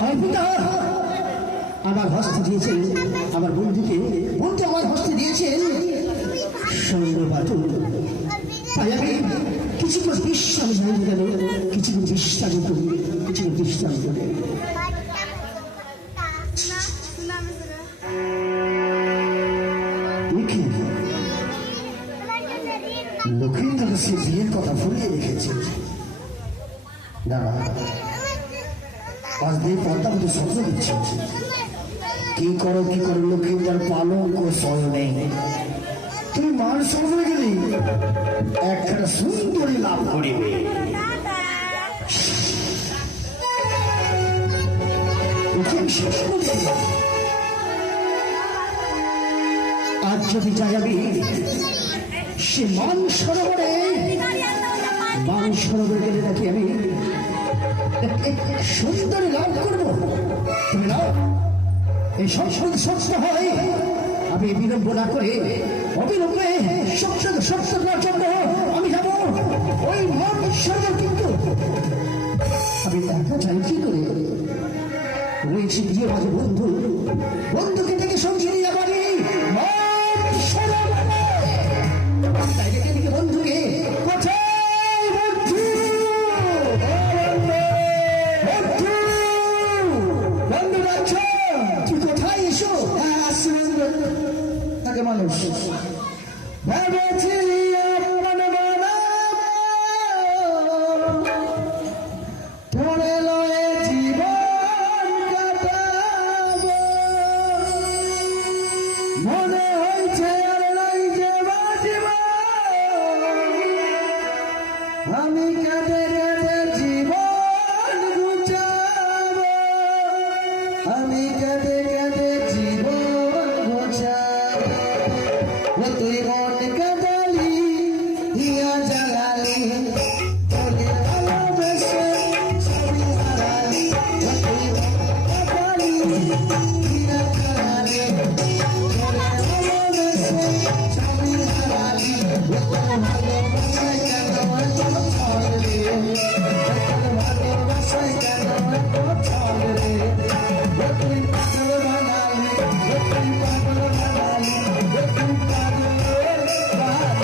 আমার পিতা আমার হস্তে দিয়েছেন, আমার বন্ধুকে বন্ধু আমার হস্তে দিয়েছেন স্বর্ণবাটন। তাই আমি কিছুক্ষণ বিশ্রাম হয়ে গেল, কিছুক্ষণ বিশ্রাম করি, কিছুক্ষণ বিশ্রাম করি। লক্ষ্মীন্দর সে বিয়ের কথা ফুলিয়ে রেখেছে। দাদা আজ দিয়ে পর্দা মধ্যে স্বপ্ন দিচ্ছে, কি করো লক্ষ্মীন্দর পালক ও শয়নে তুমি মান স্বপ্নে গেলি একটা সুন্দরী লাভ করিবে। আজ যদি যাবি সে মান সরোবরে গেলে নাকি আমি সুন্দরী লাভ করবো। তুমি না এই সংসার সস্তা হয়, আমি বিলম্ব না করে অবিলম্বে সত্য করার জন্য আমি যাবো ওই মান সরোবর। কিন্তু আমি দেখা চাই কি করে রয়েছে গিয়ে মাঝে বন্ধুকে থেকে সঙ্গে নিয়ে পারি বন্ধুকে তুই কোথায় এসো তাকে মানুষ আমি কাঁদে কাঁদে জীবন গুছাবো, আমি কাঁদে কাঁদে জীবন গুছাবো। তুই মন কাঁদালি দিয়া জ্বালালি, তোরে ভালোবেসে ছবি হারালি। তুই মন কাঁদালি দিয়া জ্বালালি, তোরে ভালোবেসে ছবি হারালি। ভালোবাসায় কেন ভালোবাসায় কেন ছল রে, তুই পাগল বানালি, তুই পাগল বানালি, তুই পাগল বানালি।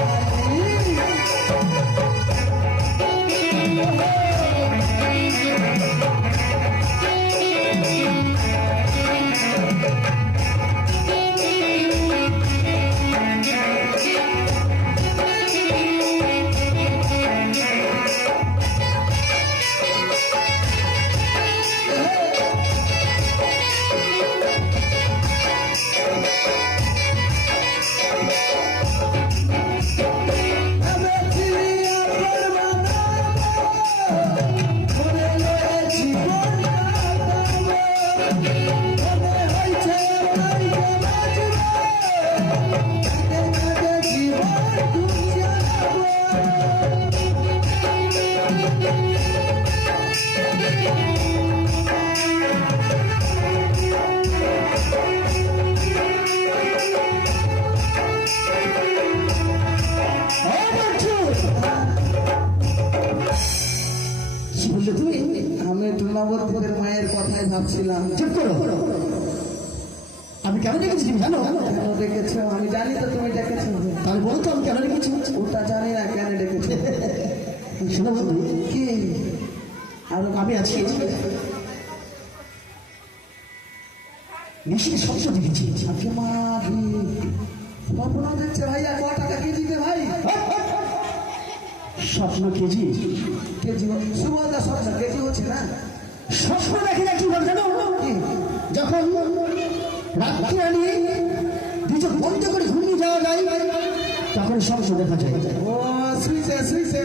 আমি নবদ্বীপের মায়ের কথাই ভাবছিলাম। চুপ করো, আমি কেন ডেকেছি তুমি জানো? কেন ডেকেছো? আমি জানি তো তুমি ডেকেছো, তাহলে বলো তো আমি কেন ডেকেছি? ওটা জানি না কেন ডেকেছো। শোনো বন্ধু, কি আর আমি আছি নিশ্চিত স্বপ্ন দেখেছি। আচ্ছা মা কি স্বপ্ন দেখছে ভাইয়া? ক টাকা কেজিতে ভাই? স্বপ্ন কেজি সুভদ্রা স্বপ্ন কেজি হচ্ছে না? স্বপ্ন দেখে না কি বল জানো? যখন রাত্রি আনিয়ে দুটো বন্ধ করে ঘুমিয়ে যাওয়া যায় তখন স্বপ্ন দেখা যায়। ও শুইছে শুইছে।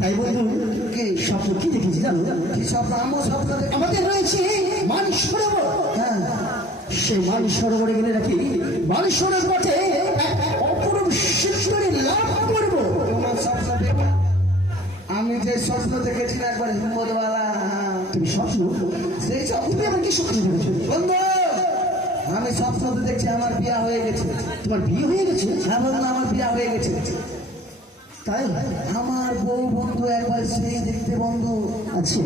তাই বন্ধু কি স্বপ্ন কি দেখেছি জানো? কি স্বপ্ন? আমার স্বপ্ন দেখে আমাদের রয়েছে মান সরোবর। হ্যাঁ, সেই মান সরোবরে গেলে নাকি মান সরোবর পথে অপরূপ সুন্দরী লাভ করবো। তোমার স্বপ্ন দেখে আমি যে স্বপ্ন দেখেছি না একবার হিম্মতওয়ালা। তুমি স্বপ্ন? সেই স্বপ্ন তুমি আবার কি স্বপ্ন দেখেছো? বন্ধু আমি স্বপ্ন দেখছি আমার বিয়া হয়ে গেছে। তোমার বিয়ে হয়ে গেছে? হ্যাঁ বন্ধু, আমার বিয়া হয়ে গেছে। তাই আমার বউ বন্ধু একবার সেই দেখতে বন্ধু আচ্ছা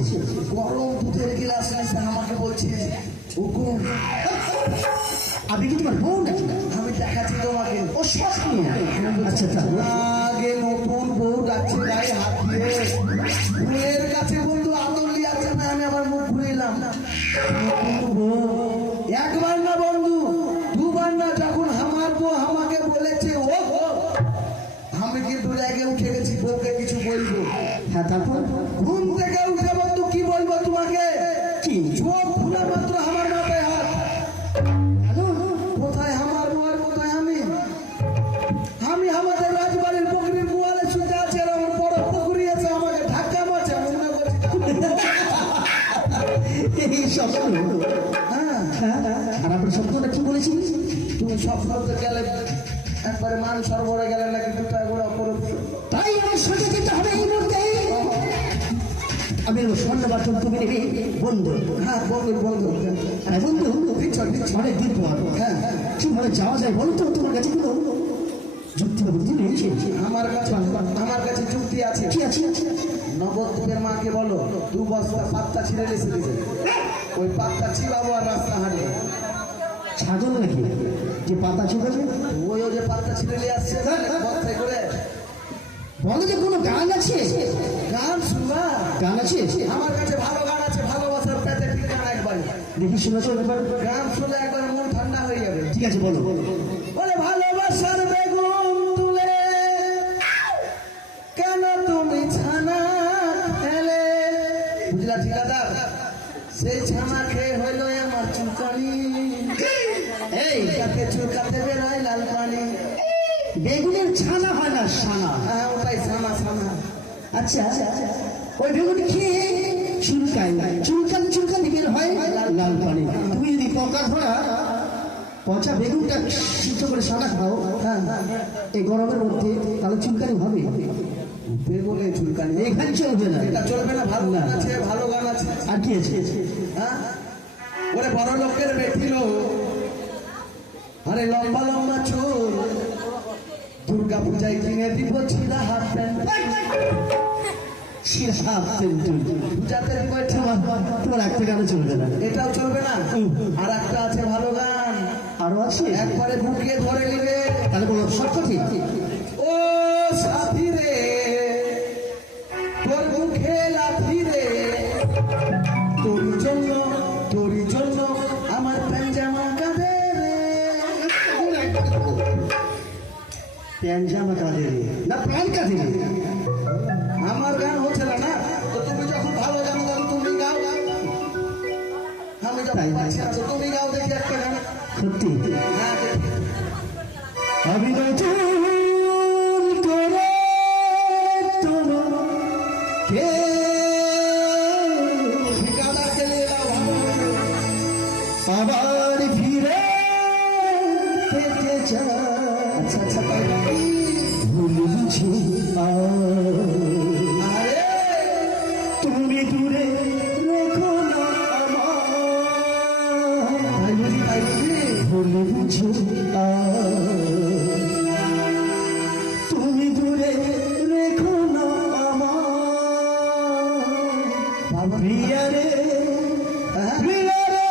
গরম দুধের গিলাস নিয়ে আমাকে বলছে হুকুম আমি কি তোমার বউ নাকি? আমি দেখাচ্ছি তোমাকে ও সব নিয়ে আচ্ছা তাহলে আগে নতুন বউ যাচ্ছে গায়ে হাত দিয়ে বউয়ের কাছে বন্ধু আদর লিয়াচ্ছে না আমি আবার মুখ ঘুরে এলাম নতুন বউ একবার না বন্ধু দুবার না যখন আমার বউ আমাকে বলেছে ও আমি কিন্তু রেগে উঠে গেছি বউকে কিছু বলবো হ্যাঁ তারপর ঘুম থেকে উঠে বন্ধু কি বলবো তোমাকে কি চোখ খোলা মাত্র আমার মাথায় হাত কোথায় আমার বউ আর কোথায় আমি আমি আমাদের রাজবাড়ির পুকুরের গোয়ালে শুতে আছে আর আমার বড় পুকুরি আছে আমাকে ধাক্কা মারছে আমি মনে করছি এই স্বপ্ন হ্যাঁ আর আপনার স্বপ্নটা কি বলেছি? তুমি স্বপ্নতে গেলে একবারে মান সরবরে গেলে নাকি দুটা গোড়া করে তাই আমার সোজা যেতে হবে এই মুহূর্তে। আমি স্বর্ণ বাটন তুমি নেবে বন্ধু। হ্যাঁ বন্ধু বন্ধু হ্যাঁ বন্ধু অনেক দিন পর হ্যাঁ কিভাবে যাওয়া যায় বলো তো? তোমার কাছে কোনো যুক্তি বা বুদ্ধি রয়েছে? আমার কাছে যুক্তি আছে কি আছে? নবদ্বীপের মাকে বলো 2 বস্তা পাত্তা ছিঁড়ে লেসে দিবে ওই পাত্তা ছিলাবো আর রাস্তা হারিয়ে ছাগল নাকি যে পাতা চুকাবে? ওই যে পাত্তা ছিঁড়ে নিয়ে আসছে বস্তায় করে বলো যে কোনো গান আছে? গান শুনবা গান আছে? আমার কাছে ভালো গান আছে ভালোবাসার পেতে ঠিক গান একবার দেখি শুনেছো একবার? গান শুনে একবার মন ঠান্ডা হয়ে যাবে ঠিক আছে বলো। বলে ভালোবাসার বেগুন তুলে কেন তুমি ছানা খেলে বুঝলা ঠিকাদার সেই ছানা খেয়ে হইল আমার চুলকানি এই তাকে চুলকাতে বেরোয় লাল পানি বেগুনের ছানা হয় না সানা? হ্যাঁ ওটাই ছানা ছানা আচ্ছা ওই বেগুন খেয়ে চুলকানি বের হয় লাল পানি। তুমি যদি পচা বেগুনটা সিদ্ধ করে সাদা খাও হ্যাঁ এই গরমের মধ্যে তাহলে চুলকানি হবে? বেগুনে চুলকানি এখানে চলবে না, এটা চলবে না ভালো গান আছে ভালো গান আছে আর কি আছে? হ্যাঁ ওরে বড় লোকের বেঠিল আরে লম্বা লম্বা চুল দুর্গা পূজায় কিনে দিব ছিলা হাফ প্যান্ট পূজাতে দিব তোমার একটা গানে চলবে না, এটাও চলবে না আর একটা আছে ভালো গান আরো আছে একবারে বুকিয়ে ধরে নিবে তাহলে বলো সব ঠিক। ও সাথী রে তোর মুখে লাথি রে তোরই জন্য আমার পাঞ্জামা কাঁদে রে প্যান্জামা কাঁদে না প্রাণ কাঁদে? আমার গান হচ্ছে না না তো তুমি যখন ভালো গান গাও তুমি গাও আমি যখন পাচ্ছি না তো তুমি গাও দেখি একটা গান সত্যি হ্যাঁ দেখি। আমি নতুন করে তোমাকে ঠিকাদার খেলে দাও ভালো আবার ফিরে পেতে চাই। আচ্ছা আচ্ছা তাই নাকি? ভুল বুঝি আরে তুমি দূরে রেখো না আমার, তাই বুঝি ভুল বুঝি তুমি দূরে রেখো না আমার বাবা প্রিয়া রে হ্যাঁ প্রিয়া রে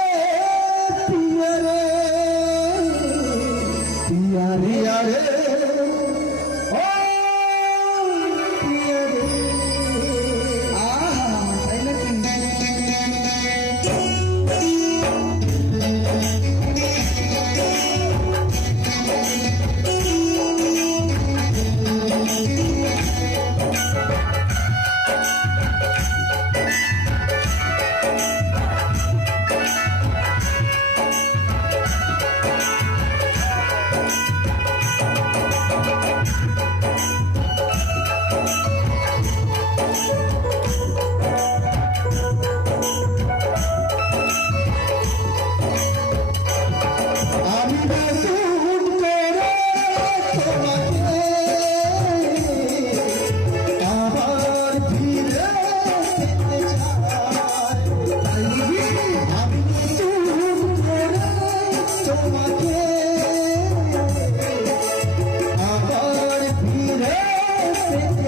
প্রিয়া রে প্রিয়া রিয়া রে ও প্রিয়া রে। আহা তাই নাকি? আমি নতুন করে তোমাকে আবার ফিরে পেতে চাই। আমি নতুন করে তোমাকে আবার ফিরে পেতে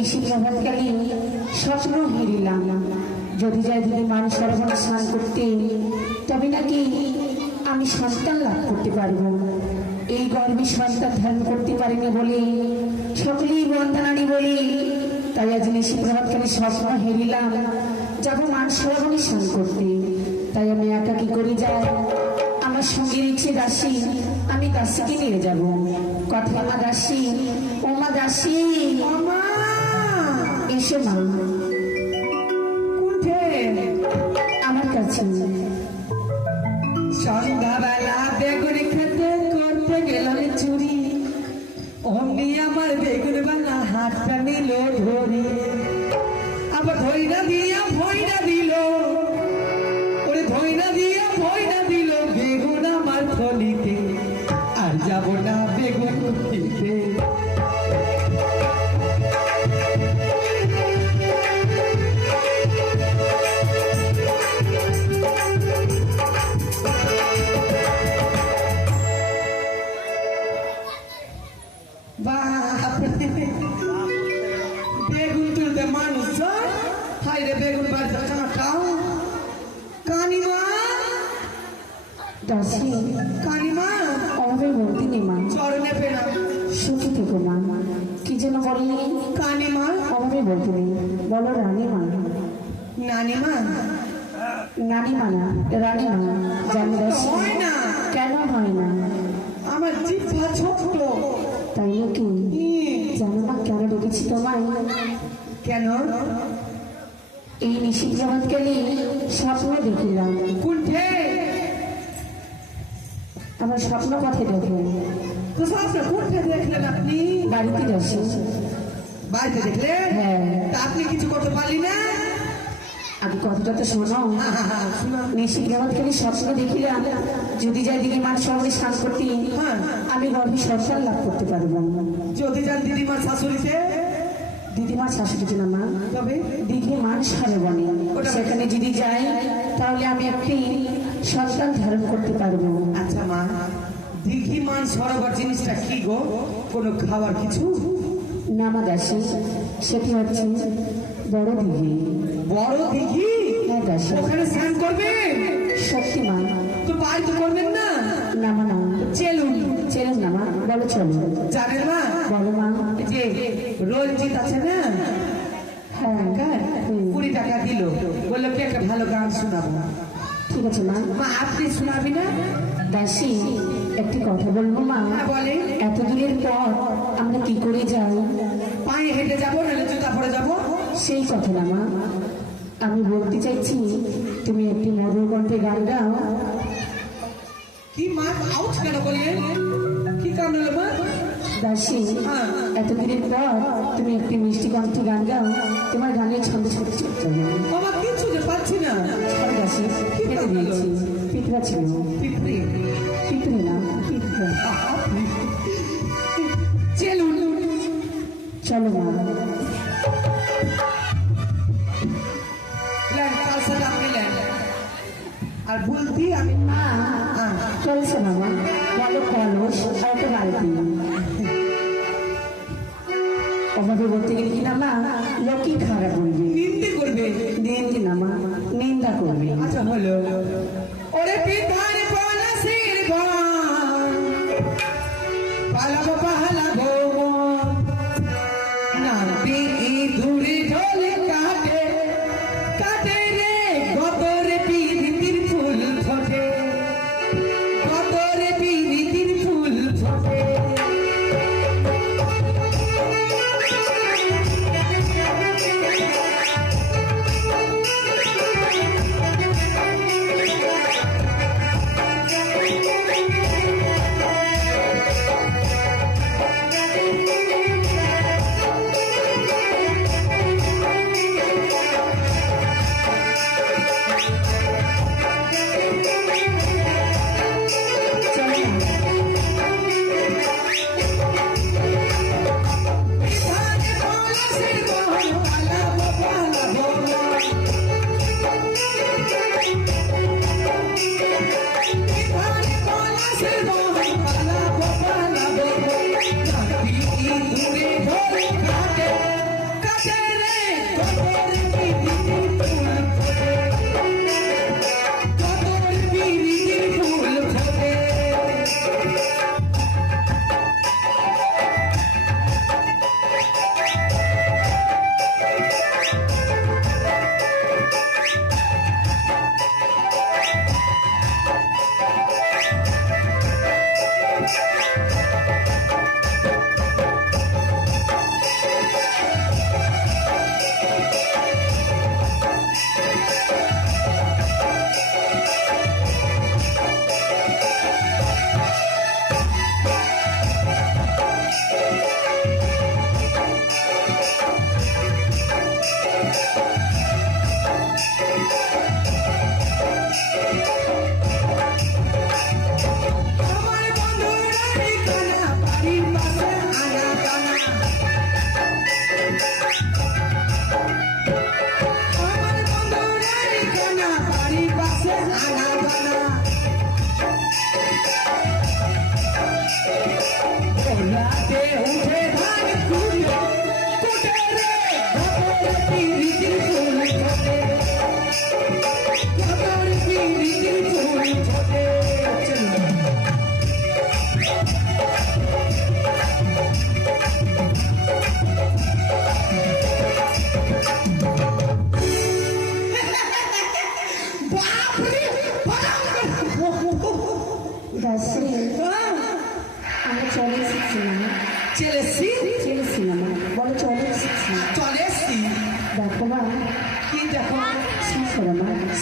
এসে প্রভাতকালে স্বপ্ন হেরিলাম, যদি যাই দিদি মান সরবরাহ স্নান করতে, তবে নাকি আমি সন্তান লাভ করতে পারবো। এই গর্বে সন্তান ধারণ করতে পারিনি বলে সকলেই বন্দনানি বলি, তাই আজ এসে প্রভাতকালে স্বপ্ন হেরিলাম যাবো মান সরবরাহ স্নান করতে। তাই আমি একা কি করে যাই, আমার সঙ্গে ইচ্ছে দাসী, আমি দাসীকে নিয়ে যাব। কথা মা দাসী, ও মা দাসী, মামা এসো মা উঠে আমার কাছে। সন্ধ্যাবেলা বেগুন খেতে করতে গেলাম চুরি, অমনি আমার বেগুন বানা হাতটা নিল ধরি, আবার ধইনা দিয়া ভইনা দিল, ওরে ধইনা দিয়া ভইনা দিল বেগুন আমার থলিতে, আর যাব না বেগুন খেতে। বেগুন তুলতে মানুষ হাই রে, বেগুন বাড়িতে খানা খাও। কানিমা, দাসী কানিমা আমাদের বলতে নেই মা, চরণে পেলাম। সুখী থেকো মা। কি যেন বললি? কানিমা, আমাদের বলতে নেই, বলো রানী মা। নানিমা নানি মা না, রানী মা। জানি দাসী, হয় না, কেন হয় না? আমার জিভা ছোট্ট। তাই নাকি? জানো মা কেন ডেকেছি তোমায়? কেন? এই নিশীথ প্রভাতকালে স্বপ্ন দেখিলাম। কুণ্ঠে আমার স্বপ্ন পথে দেখে তো সবটা কুণ্ঠে দেখলেন আপনি? বাড়িতে দাসী। বাড়িতে দেখলেন? হ্যাঁ। তা আপনি কিছু করতে পারলি না? আগে কথাটা তো শোনো। শোনাও। নিশীথ প্রভাতকালে স্বপ্ন দেখিলাম, যদি যাই দিদি মার সঙ্গে স্নান করতে, হ্যাঁ। আমি গর্ভে সন্তান লাভ করতে পারবো। যদি যান দিদিমার শাশুড়িতে, দিদিমার শাশুড়ি না মা, তবে দিঘি মান সারে বনে, সেখানে যদি যাই তাহলে আমি একটি সন্তান ধারণ করতে পারবো। আচ্ছা মা, দিঘি মান সরোবর জিনিসটা কি গো? কোনো খাবার কিছু? না মা দাসী, সেটি হচ্ছে বড় দিঘি। বড় দিঘি? হ্যাঁ দাসী, ওখানে স্নান করবেন? সত্যি মা। তো বাড়িতে করবেন না? না মা না, চলুন। চেলেন না মা, বলো চলো। জানেন মা, বলো মা। যে রঞ্জিত আছে না, হ্যাঁ, 20 টাকা দিল, বললো কি একটা ভালো গান শোনাবো। ঠিক আছে মা। মা আপনি শোনাবি না? দাসী, একটি কথা বলবো মা। হ্যাঁ বলে। এত দূরের পর আমরা কি করে যাই? পায়ে হেঁটে যাবো, নাহলে জুতা পরে যাবো। সেই কথা না মা, আমি বলতে চাইছি তুমি একটি মধুর কণ্ঠে গান গাও। কি মা আউট কেন বললেন? কি কারণ হলো মা? দাসী, হ্যাঁ। এত দিনের পর তুমি একটি মিষ্টি কণ্ঠে গান গাও, তোমার গানের ছন্দ ছুটে চলতে হবে। বাবা কিচ্ছু যে পাচ্ছি না। দাসী, খেতে দিয়েছি, পিঁপড়া ছিল। পিঁপড়ে। পিঁপড়ে না, পিঁপড়া। চলুন। চলো মা। লেন, কাল সাথে আপনি লেন। আর বলতি আমি মা, হ্যাঁ। চলছে না মা, বলো কলস আর একটা বালতি। আমাদের বলতে গেলে কিনা মা, লোকই খারাপ বলবে, নিন্দে করবে। নিন্দি না মা, নিন্দা করবে। আচ্ছা হলো। ওরে পিঠার পলাশির বন, পালাবো পালাবো নাতি দূরে ঢোলে কাটে, কাটে রে গতরে পিরিতির ফুল ফোটে, গতরে পিরিতির ফুল ফোটে।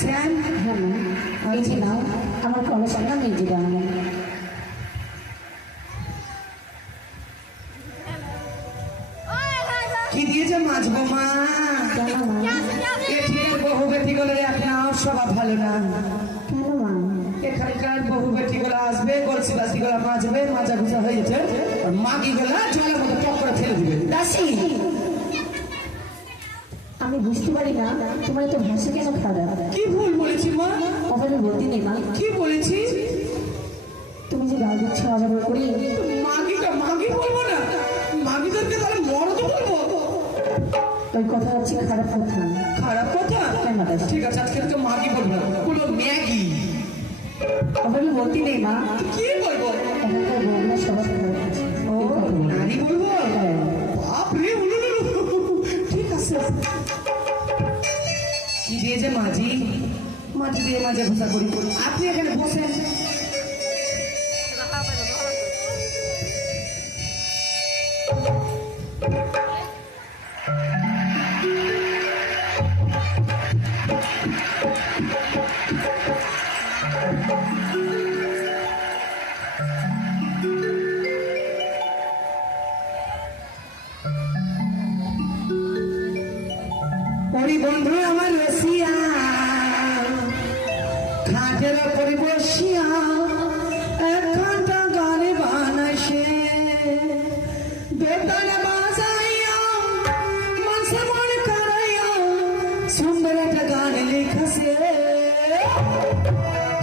স্যান হ্যাঁ মা, এই যে নাও আমার কলসটা না মেজে দাও। কি দিয়েছে মাজবো মা? কেন মা? এখানে বহু বেটিগুলো আপনার স্বভাব ভালো না। কেন মা? এখানকার বহু বেটিগুলো আসবে, কলসি বাসিগুলো মাজবে, মাজা ঘুষা হয়ে যেতে আর মাগিগুলো জলের মধ্যে টক করে ফেলে দিবে। দাসী, আমি বুঝতে পারি না তোমার তো ভাষা কেন খারাপ। কি ভুল বলেছি মা? আবার বলতে নেই মা, কি বলেছি? তুমি যে গাল দিচ্ছ আবার করি। মাগিটা মাগি বলবো না, মাগিদেরকে তাহলে মরদ বলবো? ওই কথা হচ্ছে খারাপ কথা। খারাপ কথা? হ্যাঁ মা দাসী। ঠিক আছে, আজকে তো ম্যাগি বলবো না, বলবো ম্যাগি। আবার বলতে নেই মা, কি বলবো? এখনকার বউগুলো সবার খারাপ আছে। ও নারী বলবো? হ্যাঁ। বাপরে, ঠিক আছে। কি দিয়েছে মাঝি? মাঝি দিয়ে মাঝে ঘোষা করি। আপনি এখানে বসেন। ওরে বন্ধু আমার রসিয়া, খাটের ওপরে বসিয়া একখানটা গানে বানাইছে, বেতালে বাজাইয়া মানুষের মন করাইয়া সুন্দর একটা গান লিখছে।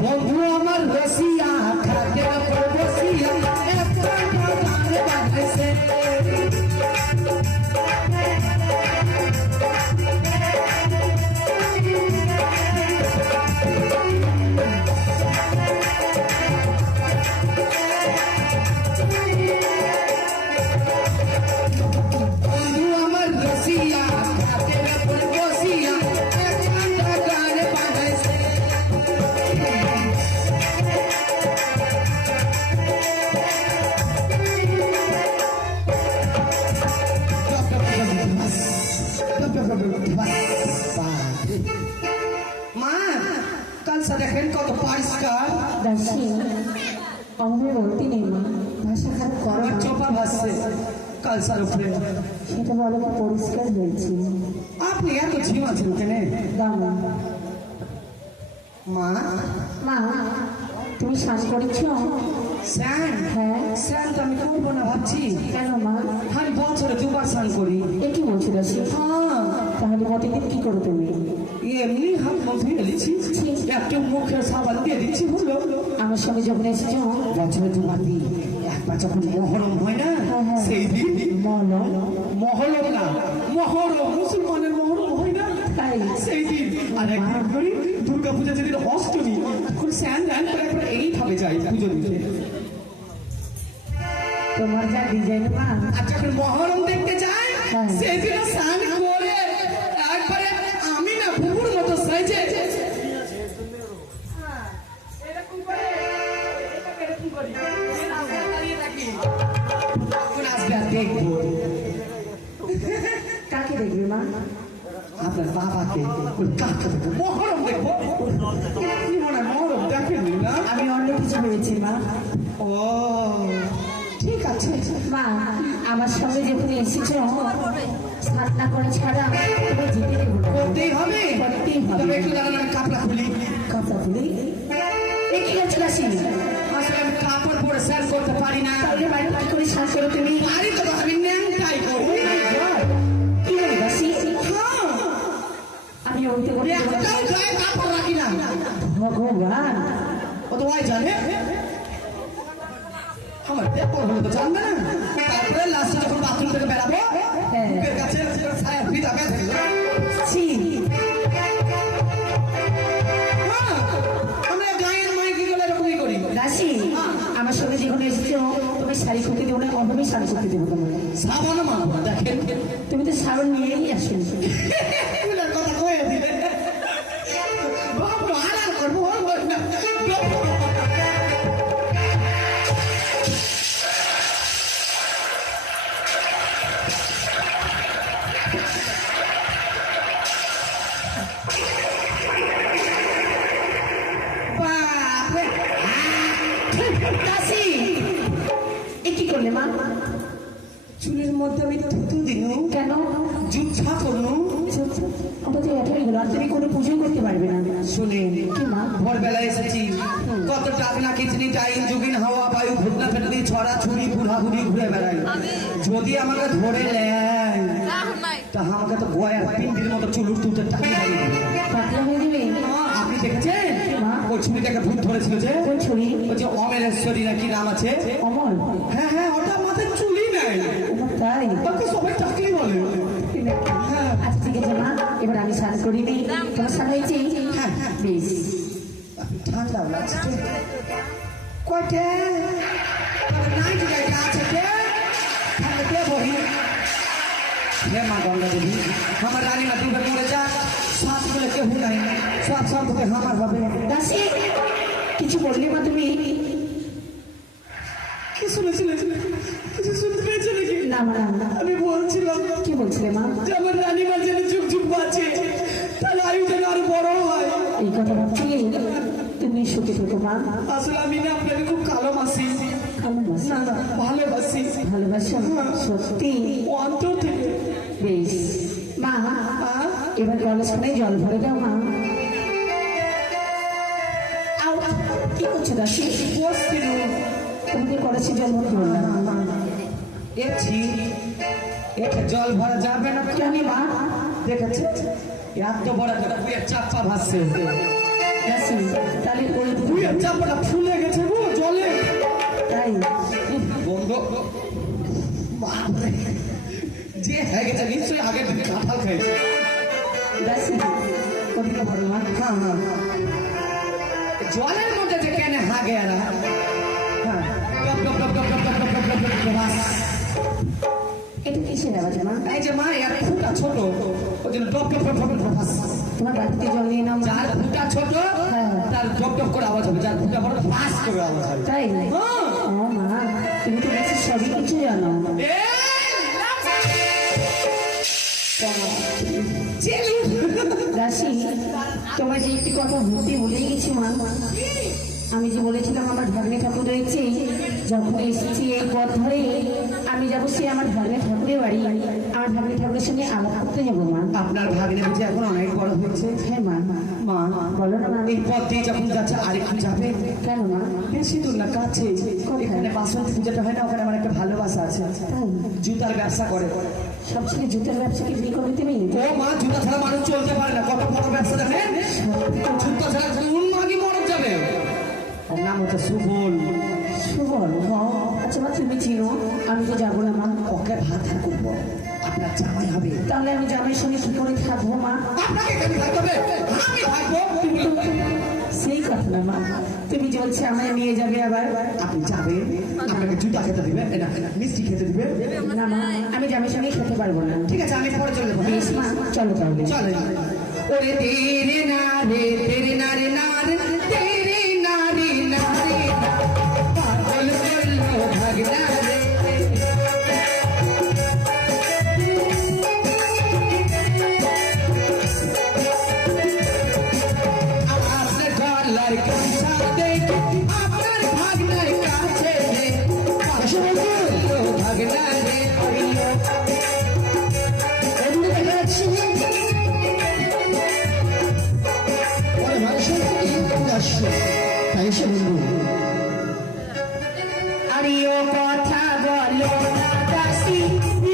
বন্ধু আমার রসিয়া, খাটের ওপরে বসিয়া একখানটা গানে বানাইছে। বন্ধু আমার রসিয়া, খাটের ওপরে বসিয়া একখানটা গান বানাইছে। মা, কালসা দেখেন কত পরিষ্কার। দাসী, আমাকে বলতে নেই মা, ভাষা খারাপ করো আমার না। চোপা ভাসছে কালসার উপরে। সেটা বলো কি পরিষ্কার হয়েছে। আপনি এত ঝিম আছেন কেন? দাও মা। মা, মা, তুমি স্নান করেছো? স্যান হ্যাঁ। স্যান তো আমি করবো না ভাবছি। কেন মা? আমি বছরে দুবার স্নান করি। এ কি বলছো দাসী? হ্যাঁ, তাহলে প্রতিদিন কি করো তুমি? এমনি হাত মুখ ধুয়ে দিচ্ছি, একটু মুখে সাবান দিয়ে দিচ্ছি, হলো। আমার সঙ্গে যখন এসেছো বছরে দুবার দিই। একবার যখন মহরম হয় না, হ্যাঁ। সেই দিন বলো। মহরম না, মহরম মুসলমানের মহরম হয় না, তাই? সেই দিন। আর একদিন করি দুর্গা পূজা যেদিন অষ্টমী, তখন স্যান ধ্যান করে একবার এইভাবে যাই পুজো দিতে। তোমার যা ডিজাইন মা। আর যখন মহরম দেখতে যাই, হ্যাঁ। সেদিন স্নান করে একবারে আমি না বুবুর মতো সাইজে এরকম করে এরকম করি, দাঁড়িয়ে থাকি। তখন আসবে আর দেখবো কাকে দেখবে মা? আপনার বাবাকে, ওই কাকে দেখবো, মহরম দেখবো। আপনি মনে হয় মহরম দেখেননি না? আমি অন্য কিছু ভেবেছি মা। ও ঠিক আছে। মা, আমার সঙ্গে যখন এসেছো স্নান না করে ছাড়া তুমি যেতে দেবো না। করতেই হবে, করতেই হবে। তবে একটু দাঁড়ান, আমি কাপড় খুলি। কাপড় খুলি? এ কি হচ্ছে দাসী? আসলে আমি কাপড় পরে স্নান করতে পারি না। তাহলে বাড়ি কি করে স্নান করো তুমি? পারি তো, আমি ন্যাংটাই করি। কি বলি দাসী? হ্যাঁ, আমি ওইতে করতে পারবো না। একটাও গায়ে কাপড় রাখি না। ভগবান, ও তো ভাই জানে, আমার দেখো হলো তো জানবে না। তারপরে লাস্টে যখন বাথরুম থেকে বেরাবো, হ্যাঁ। বুকের কাছে ছায়া ফিটা বেঁধে দিল। ছি, হ্যাঁ, আমরা গায়ের মাইকি গুলো এরকমই করি। দাসী, আমার সঙ্গে যখন এসেছো তুমি শাড়ি খুঁতে দেবো না, অভাবেই শাড়ি খুঁতে দেবো তোমাকে। সাবানও মানবো না, দেখেন। তুমি তো সাবান নিয়েই আসো। এগুলোর কথা কয়ে দিলে বাবা, আর করবো না। কেন? যুদ্ধা করনু। ওটা যে এটাই গেল, আর তুমি কোনো পুজোই করতে পারবে না। শুনেন কি মা? ভোরবেলা এসেছি, কত টাকনা খিচনি টাইম যুগিন হাওয়া বায়ু ঘুটনা ফেটনি ছড়া ছুরি ঘুরাঘুরি ঘুরে বেড়াই। যদি আমাকে ধরে নেয় তা আমাকে তো গয়ার পিন্ডির মতো চুলুর তুলতে টাকা পাতলা হয়ে যাবে। আপনি দেখেছেন মা। ওই ছুরিটাকে ভূত ধরেছিল যে কোন ছবি? ওই যে অমেরেশ্বরী না কি নাম আছে। অমল? হ্যাঁ হ্যাঁ, ওটা মাথায় চুলি নেই, ওমা, তাই? ওকে সবাই টাকলি বলে। হ্যাঁ আচ্ছা ঠিক আছে মা, এবার আমি স্নান করি নি। তোমার স্নান হয়েছে? হ্যাঁ হ্যাঁ, বেশ। ঠান্ডা লাগছে কয়টা নাইট গাইটা আছে কে ঠান্ডা কে বহি। হে মা গঙ্গা দেবী, আমার রানী মা দুর্গা মরে যা, সাত বলে কেউ নাই, সব সব তোকে আমার হবে। দাসী, কিছু বললে মা তুমি? কি শুনেছিলে? কিছু শুনতে পেয়েছে নাকি? না মা, না না। আমি বলছিলাম কি বলছিলে মা? যে আমার রানী মা যেন যুগ যুগ বাঁচে, তাহলে আয়ু যেন আরো বড় হয়। এই কথা ভাবছিলে? তুমি সুখে থেকো মা। আসলে আমি না আপনাকে খুব কালো মাসি, ভালোবাসি। না না ভালোবাসি, ভালোবাসো? সত্যি? অন্তর থেকে। বেশ মা, এবার কলসখানে জল ভরে দাও মা। আউ, কি করছো দাসী? বসছিল তোমাকে কলসে জল ভরে বললাম। এছি এটা জল ভরা যাবে না। জানি মা। দেখেছে এত বড় একটা বুয়ের চাপা ভাসছে, দাসী, তাহলে ওই বুয়ের চাপাটা ফুলে গেছে গো জলে। তাই? বন্ধ বাপরে, যে হয়ে গেছে নিশ্চয়ই আগের দিকে কাঁঠাল খাইছে। দাসী, ওদিকে ভরো মা। হ্যাঁ হ্যাঁ, জলের মধ্যে যে কেন হাগে এরা। হ্যাঁ টপ টপ টপ টপ টপ টপ টপ টপ টপ টপ বাস। এটা কিসের আওয়াজ মা? এই যে মা এর ফুটা ছোট, ওই জন্য টপ টপ টপ টপ টপ বাস। তোমার বাড়িতে জল নিয়ে নাও মা। যার ফুটা ছোট তার টপ টপ করে আওয়াজ হবে, যার ফুটা বড় ফাঁস করে আওয়াজ হবে। তাই? হ্যাঁ। ও মা, তুমি তো বেশি সবই কিছু জানো। দাসী, তোমার যে একটি কথা ভর্তি বলে গেছি মা। আমি যে বলেছিলাম আমার ভাগ্নে ঠাকুর রয়েছে, যখন এসেছি এই পথ ধরে আমি যাবো সে আমার ভাগ্নে ঠাকুরের বাড়ি। আমার ভাগ্নে ঠাকুরের সঙ্গে আলাপ করতে যাবো মা। আপনার ভাগ্নে বুঝি এখন অনেক বড় হয়েছে। হ্যাঁ মা। মা বলো না মা। এই পথ দিয়ে যখন যাচ্ছে আরেকটু যাবে, কেন মা? বেশি দূর না, কাছে। এখানে বাসন্তী পূজাটা হয় না, ওখানে আমার একটা ভালোবাসা আছে। তাই? জুতার ব্যবসা করে। সব ছেলে জুতার ব্যবসা কি বিয়ে করবে তুমি? ও মা, জুতা ছাড়া মানুষ চলতে পারে না, কত বড় ব্যবসা দেখেন। জুতা ছাড়া কোন মাগি মরদ যাবে? ওর নাম হচ্ছে সুবল। সুবল? আচ্ছা মা, তুমি চিনো, আমি তো যাবো না মা। ওকে ভাত করবো, আপনার জামাই হবে। তাহলে আমি জামাইয়ের সঙ্গে কি করে থাকবো মা? আপনাকে কেন থাকতে হবে? আমি থাকবো। সেই কথা না মা, তুমি চলছে আমায় নিয়ে যাবে আবার। আপনি যাবেন, আপনাকে জুতা খেতে দিবেন, এটা মিষ্টি খেতে দিবেন। না মা, আমি জামাইয়ের সঙ্গে খেতে পারবো না। ঠিক আছে, আমি পরে চলে যাবো। বেশ মা, চলো তাহলে। চলে ওরে তেরে না রে, তেরে না রে না রে, তেরে না রে না রে, পাগল করলো ভাগনা রে। আপনার গলার কাঁচা দেখে আপনার ভাগনার কাছে রে, পাগল করলো ভাগনা রে। এগুলো দেখা যাচ্ছে ওরে ভাই, সত্যি তুমি আসছো, তাই এসে বন্ধু। আরে ও কথা বলো না দাসী,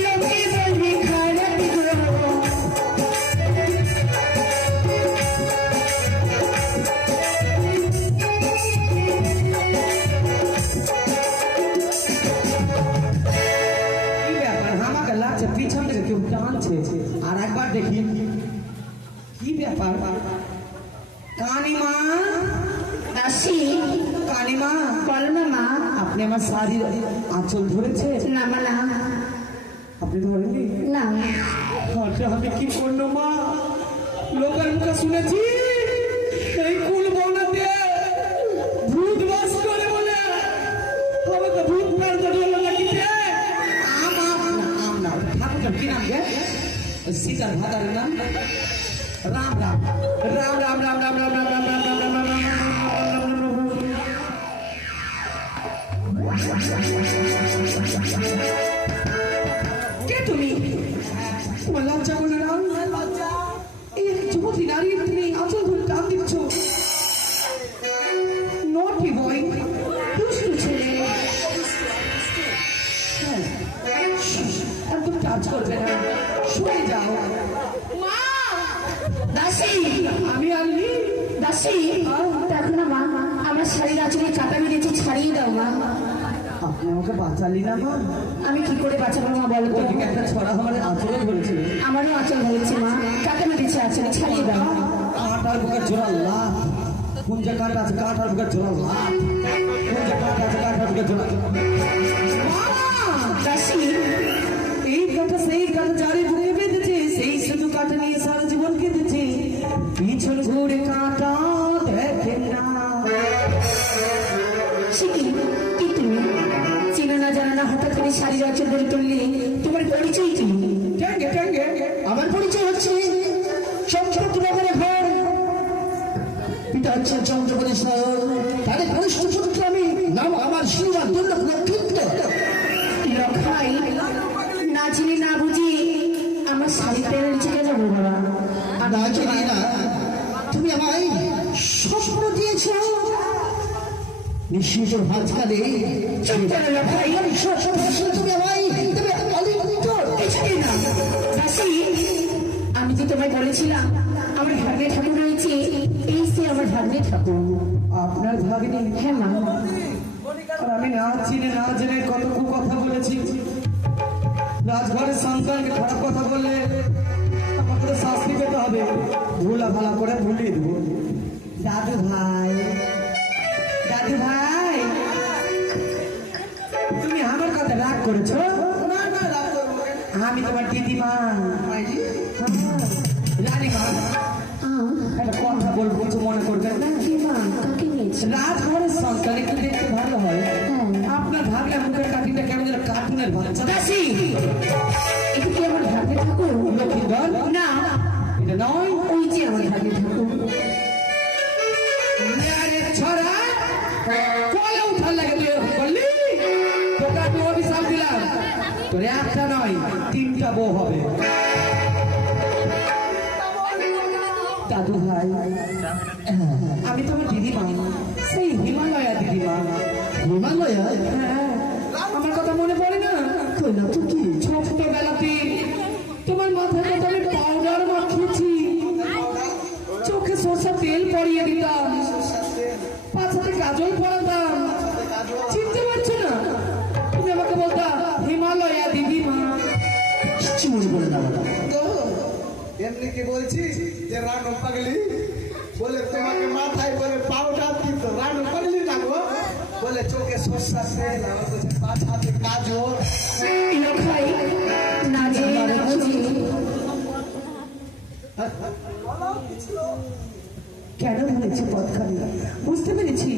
লোকে বলবি খারাপ গো। কি ব্যাপার, আমাকে লাগছে পিছন থেকে কেউ টানছে। আর একবার দেখি কি ব্যাপার। কানিমা, দাসী, কানিমা, বলো না মা। আপনি আমার শাড়ির আঁচল ধরেছে? না মা, না আপনি ধরেননি? না। আচ্ছা, আমি কি করলো মা? লোকের মুখে শুনেছি এই কুল বনাতে ভূত বাস করে বলে, আমাকে ভূত প্রেরণা হলো নাকি রে? আম না ঠাকুর কি নাম গে? সীতার ভাতারের নাম রাম রাম রাম রাম রাম রাম রাম রাম রাম রাম রাম রাম রাম কে তুমি? রূপবতী নারী তুমি আঁচল ধরে টান দিচ্ছ। নটি বই, দুষ্টু ছেলে। হ্যাঁ, একদম টাচ করবে না, শুনে যাও। মা, দাসী, আমি আনলি দাসী, দেখো না মা, আমার শাড়ির আঁচলে কাটা মেরেছে, ছাড়িয়ে দাও মা। আপনি আমাকে বাঁচালি না মা? আমি কি করে বাঁচাবো মা, বলো তো? ওদিকে একটা ছড়া আমার আঁচলে ধরেছিল। আমারও আঁচল ধরেছে মা, কাটা মেরেছে আঁচলে, ছাড়িয়ে দাও। কাঁটার বুকের জোড়া লাভ, কোন যে কাঁটা আছে কাঁটার বুকের জোড়া লাভ, কোন যে কাঁটা আছে কাঁটার বুকের জোড়া। দাসী, এই কাঁটা সেই কাঁটা যারে বুকে বেঁধেছে, সেই শুধু কাঁটা নিয়ে সারা জীবন কেঁদেছে। পিছন ঘুরে কাঁটা দেখে না। সে কি কি তুমি চেনা না জানা না হঠাৎ করে শাড়ির আঁচল ধরে তুললে, তোমার পরিচয় কি? ট্যাঙ্গে ট্যাঙ্গে আমার পরিচয় হচ্ছে চন্দ্রপুরের ঘর, পিতা হচ্ছে চন্দ্রপুরেশ্বর, তাদের কনিষ্ঠ পুত্র আমি, নাম আমার শ্রীমান দুর্লভ লক্ষিত। লখাই, না চিনি না বুঝি আমার শাড়ি পেরে নিচে কেন গো বাবা? না জানি না তুমি আমায় স্বপ্ন দিয়েছ, নিশ্চিত ভাজকালে চুপ করো লখাই, তুমি আমায় দেবে অলিন্দর। কিছুই না। দাসী, আমি যে তোমায় বলেছিলাম আমার ভাগ্নে ঠাকুর রয়েছে, এই সে আমার ভাগ্নে ঠাকুর। আপনার ভাগ্নি? হ্যাঁ মা। আর আমি না চিনে না জেনে কত কথা বলেছি। রাজঘরের সন্তানকে খারাপ কথা বললে আমাকে তো শাস্তি পেতে হবে। ভুলা ভালা করে ভুলিয়ে দেবো। দাদু ভাই, দাদু ভাই, তুমি আমার কথা রাগ করেছো? না না, রাগ করবো না। আমি তোমার দিদিমা রানীমা, একটা কথা বলবো, কিছু মনে করবেন না। কি মা, কাকে নিয়েছে? রাজঘরের সন্তান একটু দেখতে ভালো হয়। হ্যাঁ। আপনার ভাবলে মুখের কাটিটা কেমন যেন কার্টুনের বাচ্চা। দাসী, এটা কি আমার ভাগ্নে ঠাকুর? লক্ষ্মীধর না, এটা নয়। ওই যে আমার ভাগ্নে ঠাকুর। আরে ছড়া কলে উঠার লাগে তুই এরকম করলি? তোকে আমি অভিশাপ দিলাম, তোর একটা নয় তিনটা বউ হবে। দাদু ভাই, আমি তোমার দিদিমা, সেই হিমালয়া দিদিমা। হিমালয়া? হ্যাঁ, আমার কথা মনে পড়ে না? কই না তো কি? ছোটবেলাতে তোমার মাথায় কত আমি পাউডার মাখিয়েছি, চোখে সরষা তেল পরিয়ে দিতাম, পাছাতে কাজল পরাতাম। চিনতে পারছো না? তুমি আমাকে বলতা হিমালয়া দিদিমা। কিচ্ছু মনে পড়ে না বাবা। তো এমনি কি বলছি যে রানু পাগলি বলে তোমাকে মাথায় বলে পাউডার দিত, রানু পাগলি না গো, বলে চোখে সরষা তেল, আর বলছে পাছাতে কাজল। লখাই, না জেনে না বুঝি কেন ধরেছে পথখানি বুঝতে পেরেছি।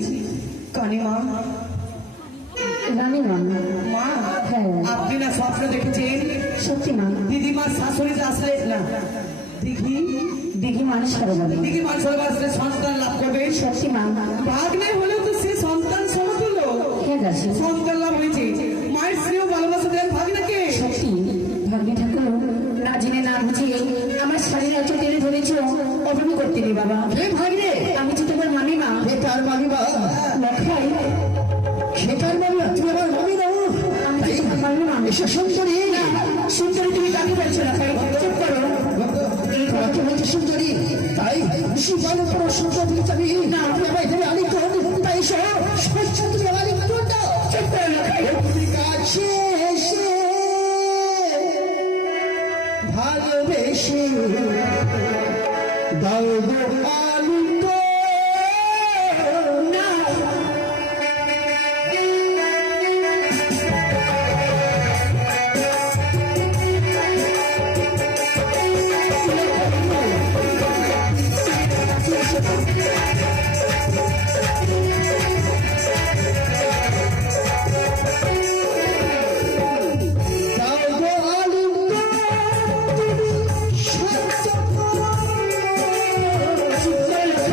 কানিমা, রানী মা। মা, হ্যাঁ। আপনি না স্বপ্ন দেখেছেন সত্যি মা, দিদিমার শাশুড়ি আসলে না দিঘি দিঘি মানুষ করে বলে। দিঘি মানুষের আসলে সন্তান লাভ করবে। সত্যি মা। ভাগ্নে হলেও তো সে সন্তান সমতুল্য। হ্যাঁ দাসী, সন্তান লাভ হয়েছে, মায়ের স্নেহ ভালোবাসা দেন ভাগ্নাকে। সত্যি ভাগ্নে ঠাকুর, না জেনে না বুঝে আমার শাড়ির আঁচল টেনে ধরেছ, অভিনয় করতে নেই বাবা। হে ভাগ্নে, আমি যে তোমার মামি মা। হে তার মামিমা, লখাই, হে তার মামিমা, তুমি আমার মামি নাও। আমি যে তোমার মামি মা। এসে সুন্দরী, সুন্দরী তুমি কাকে বলছো লখাই? চুপ করো। তোমাকে বলছে সুন্দরী, তাই শিবানো পর সুন্দরী যাবি না, তুমি আমায় দেবে আলিঙ্গন, তাই সহ্য তুমি আমার আলিঙ্গন দাও। চুপ করো লখাই। তুমি কাছে এসে ভালোবেসে দাও গো আলিঙ্গন। না, দাও গো আলিঙ্গন, তুমি সত্য করো। চুপ করো লখাই।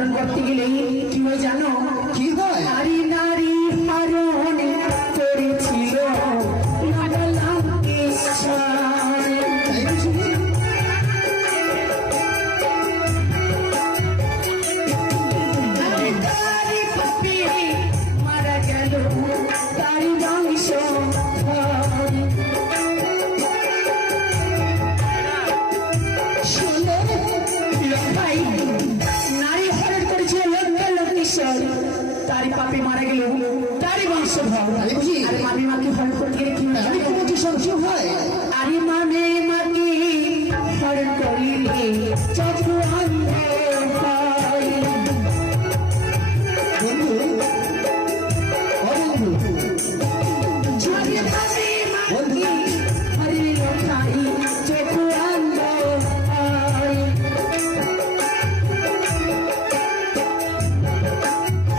হরণ করতে গেলে কি হয় জানো? কি হয়? নারী নারী হরণ করেছিল লাঙ্কেশ্বর। তাই বুঝি? তারি পাপে মারা গেল তারি বংশ শোনো ভাই, নারী হরণ করেছিল লঙ্কেশ্বর, তারি পাপে মারা গেল তারি বংশধর। তাই বুঝি? আর মামি মাকে হরণ করতে গেলে কি হয়? আমি তো বলছি সব কি হয়? আরে মানে মাকে হরণ করিলে চক্র অন্ধ হয়। বন্ধু, ও বন্ধু, যদি ভাবে মাকে হরিল খাই চক্র অন্ধ হয়।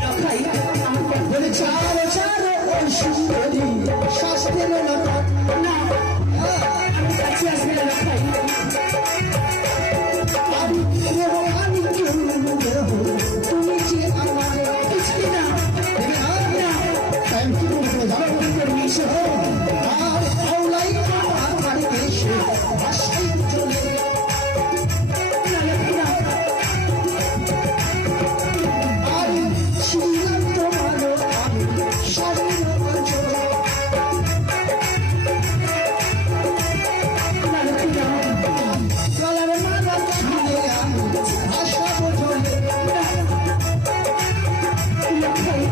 লখাই আমার কথা বলে চারো চারো ও সুন্দরী শাস্তি না না, আমি কাছে আসবে না লখাই। আমি দেব আমি কেউ দেব তুমি যে আমার কিছুই না, দেবে না না, তাই কি করবো জানো? করবি শোনো। আর আওলাই আমার বাড়ি এসে ভাষাই চলে না লখাই না, আর ছিলাম তোমার আমি স্বাধীন অঞ্চল না লখাই না, গলার মালা ছিঁড়ে আমি ভাষা বোঝলে লখাই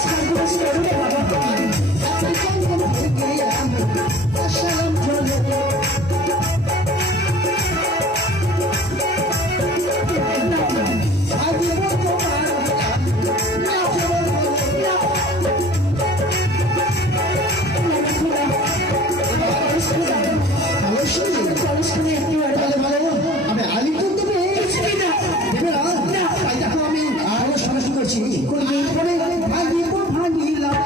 সর্বনাশ করো রে বাবা। হাতে কঙ্কন ভেঙে আমি ভাষালাম চলে ভাবিব তোমার আমি নাচব বলে ভালো শুনি তাহলে ভালো আমি আলিপুর দেবে দেবে না তাই দেখো আমি আরো সমস্যা করছি করবি করে ভাঙিব ভাঙিলাম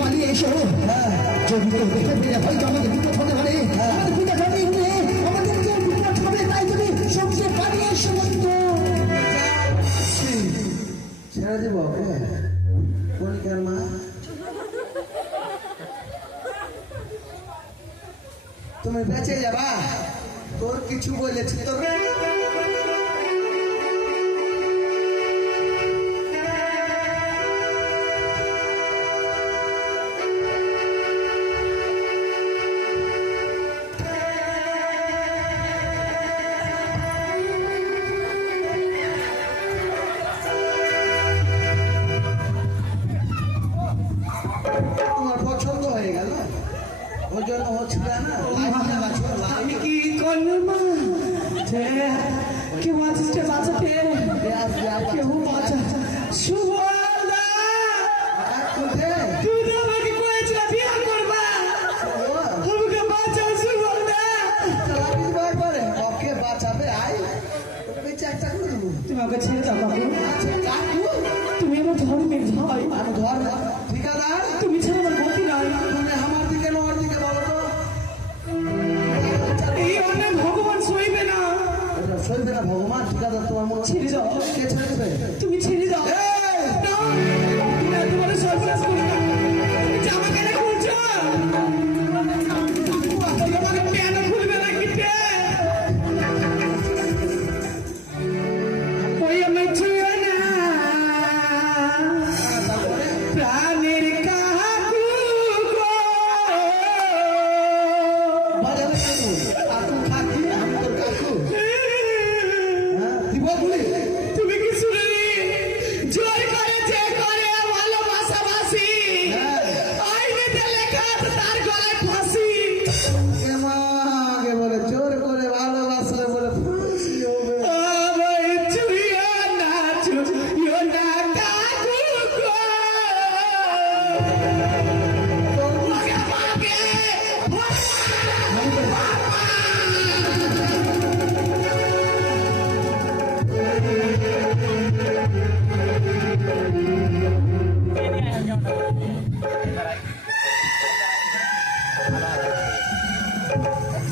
পালিয়ে এসো যদি কেউ দেখে ফেলে হয়তো আমাদের বিপদ হতে পারে আমাদের পিতা জানি আমাদের কেউ বিপদ হবে তাই তুমি সবচেয়ে পালিয়ে এসো বন্ধু ছেড়ে দিব ওকে কণিকার মা তুমি বেঁচে যাবা তোর কিছু বলেছি তোর তোমার পছন্দ হয়ে গেল ওই জন্য হচ্ছিল না আমি কি করলাম মা? কেউ আছিস রে বাঁচাতে? কেউ বাঁচা। সুবলদা, তুই তো আমাকে কয়েছিল বিয়ে করবা, আমাকে বাঁচাও সুবলদা। ওকে বাঁচাবে আয় ওকে চেষ্টা করে দেবো তুমি আমাকে ছেড়ে দাও বাবু, কাকু তুমি আমার ধর্মের ভাই, আমি ধর ঠিকাদার তুমি ছাড়া আমার গতি নাই। তুমি আমার দিকে না ওর দিকে বলো তো এই অন্যায় ভগবান সইবে না। এটা সইবে না ভগবান ঠিকাদার তোমার মনে ছেড়ে দাও, কে ছেড়ে দেবে তুমি ছেড়ে দাও। এই! না, তোমার সর্বনাশ করবে না।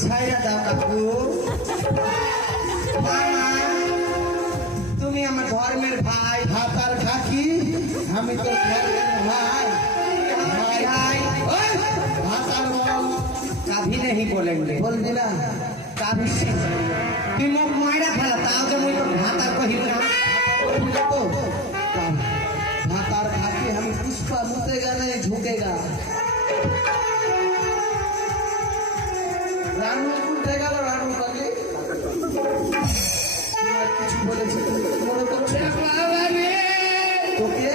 ছাইরা দাও কাকু। মামা, তুমি আমার ধর্মের ভাই, ভাতার খাকি, আমি তো ধর্মের ভাই। ভাই, ওই, ভাতার বল। कभी नहीं बोलेंगे বলবি না? कभी से তুই মুখ মাইরা ফেলা তাও যে মুই তো ভাতা কহিব না বলবি না তো? ভাতার খাকি, আমি পুষ্পা মুতেগা नहीं झुकेगा। রানু উঠে গেল, রানু পাগলি। তোমার কিছু বলেছে মনে করছে তোকে?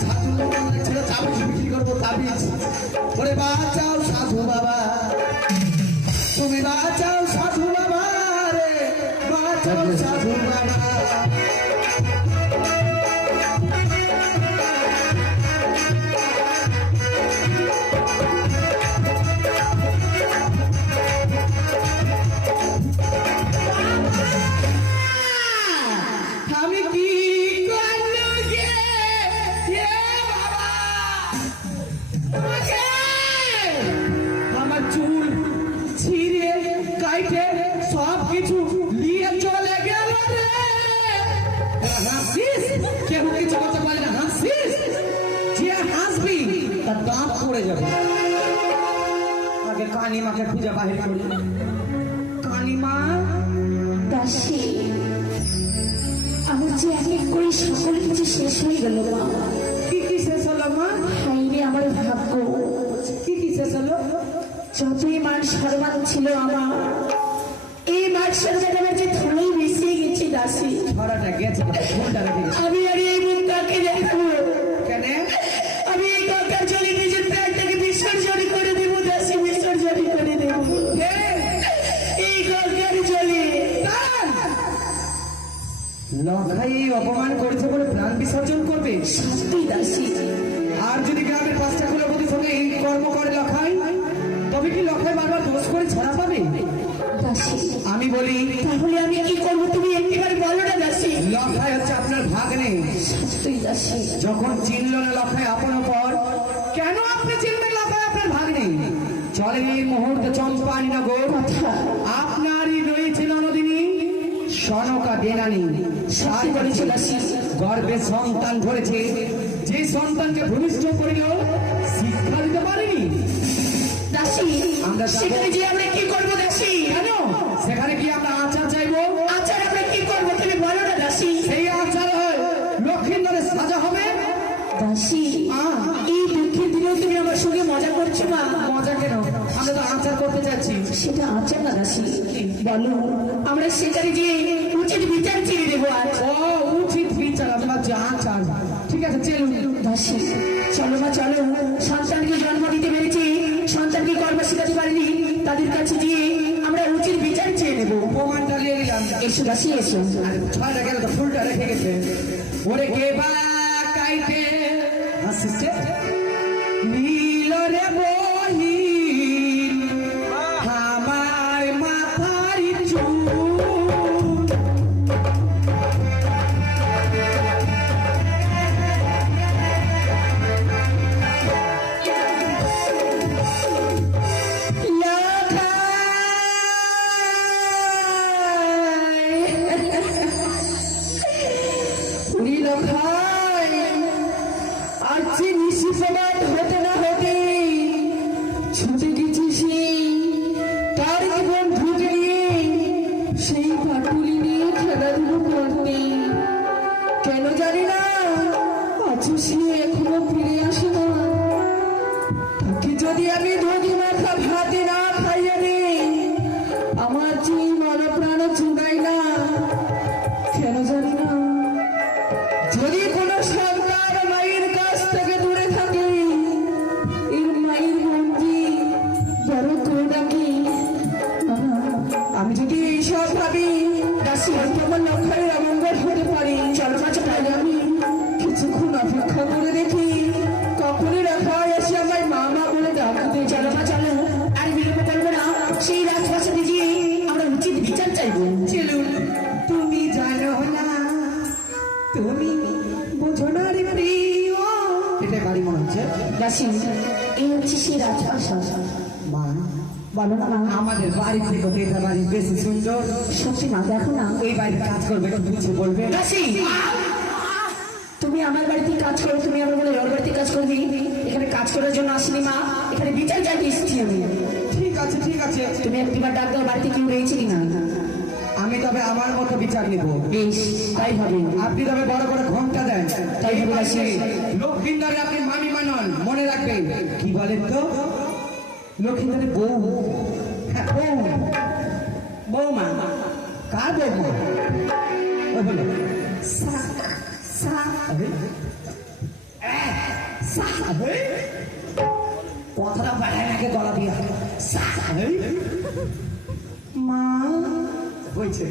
সাধু লোক ছিল, তাবিজ বিক্রি করবো, তাবিজ। ওরে বাঁচাও সাধু বাবা, তুমি বাঁচাও সাধু বাবা রে, বাঁচাও সাধু বাবা। আমি কি করলো গে এ বাবা আমাকে আমার চুল ছিঁড়ে কাইটে সব কিছু নিয়ে চলে গেল রে হাসিস কেউ কিছু করতে পারে না হাসিস যে হাসবি তার দাঁত পড়ে যাবে আগে কানিমাকে খুঁজে বাহির করি কানিমা দাসী, আমার যে এক এক করে সকল কিছু শেষ হয়ে গেল মা। কি কি শেষ হলো মা হাইরে আমার ভাগ্য, কি কি শেষ হলো যতই মান সম্মান ছিল আমার, এই মান সম্মানের যে ধুলোয় মিশিয়ে গেছি দাসী। ছড়াটা গেছে ফুলটা রেখে গেছে আমি আর এই মুখটাকে দেখবো, কেন আমি এই গঙ্গার জলে নিজের প্রাণটাকে বিসর্জন করে দেব দাসী, বিসর্জন করে দেব এই গঙ্গার জলে। লখাই অপমান করেছে বলে প্রাণ বিসর্জন করবে সত্যি দাসী, আর যদি গ্রামের পাঁচটা কুলপতির সঙ্গে এই কর্ম করে লখাই তবে কি লখাই বারবার দোষ করে ছাড়া পাবে দাসী আমি বলি তাহলে আমি কি করবো তুমি একটিবার বলো না দাসী। লখাই হচ্ছে আপনার ভাগ্নে সত্যি দাসী, যখন চিনল না লখাই আপন পর কেন আপনি চিনবেন লখাই আপনার ভাগ্নে চলেন এই মুহূর্তে চম্পানি নগর কথা আপনারই রয়েছে ননদিনী সনকা দেনানি সত্যি বলেছে দাসী। গর্ভে সন্তান ধরেছে, যে সন্তানকে ভূমিষ্ঠ করিল শিক্ষা দিতে পারেনি দাসী আমরা যাবো। সেখানে যে আমরা কি করবো দাসী? কেন সেখানে কি আমরা আচার চাইবো আচ্ছা আমরা কি করবো তুমি বলো না দাসী। সেই আচার হয় লক্ষ্মীন্দরের সাজা হবে দাসী এই দুঃখের দিনেও তুমি আমার সঙ্গে মজা করছো না? মজা কেন আমরা তো আচার করতে যাচ্ছি সেটা আচার না দাসী, বলো আমরা সেখানে যে উচিত বিচার চেয়ে দেবো আজ। ও উচিত বিচার আপনার যে আচার ঠিক আছে চলুন দাসী চলো মা চলো, সন্তানকে জন্ম দিতে পেরেছি, সন্তানকে কর্ম শেখাতে পারিনি, তাদের কাছে গিয়ে আমরা উচিত বিচার চেয়ে নেবো। প্রমাণটা নিয়ে নিলাম এসো দাসী এসো। আর ছয়টা গেল তো ফুলটা রেখে গেছে ওরে কে বা কাইতে হাসিছে নীল রে বহি আমার মাথার চুল হতে না হতে ছুটে গেছি তার বন্ধুকে নিয়ে সেই পাটুলি নিয়ে খেলাধুলো করতে। কেন জানি না আজ সে এখনো ফিরে আসে না। তাকে যদি আমি ধরি মাথা ভাতে না খাইয়ে দিই আমার যে মন প্রাণ চুড়াই না। কেন জানি না যদি কোনো সন্তান মায়ের কাছ থেকে দূরে থাকে এর মায়ের মন্দি বড় করে ডাকি। আমি যদি এইসব ভাবি দাসী হয়তো আমার লক্ষ্যের অমঙ্গল হতে পারি। চলো মাঝে তাহলে আমি কিছুক্ষণ অপেক্ষা করে দেখি হচ্ছে? দাসী এই হচ্ছে সেই রাজপ্রাসাদ। মা, বলো না মা। আমাদের বাড়ি থেকে তো এটা বাড়ি বেশি সুন্দর। সত্যি মা, দেখো না। এই বাড়িতে কাজ করবে, একটু বুঝে বলবে। দাসী, তুমি আমার বাড়িতে কাজ করো, তুমি আমার বলে ওর বাড়িতে কাজ করবি? এখানে কাজ করার জন্য আসিনি মা, এখানে বিচার চাইতে এসেছি আমি। ঠিক আছে, ঠিক আছে, তুমি একটিবার ডাক দাও, বাড়িতে কেউ রয়েছে কিনা। আমি তবে আমার মতো বিচার নিব। বেশ, তাই হবে। আপনি তবে বড় বড় ঘন্টা দেন, তাই হবে দাসী। লক্ষিন্দরে আপনি মামি মানন, মনে রাখবেন। কি বলেন তো? লক্ষিন্দরে বউ। হ্যাঁ, বউ, বৌমা। কার বৌমা? ও বলো কথাটা বাড়ায় নাকি গলা দিয়া? মা, হয়েছে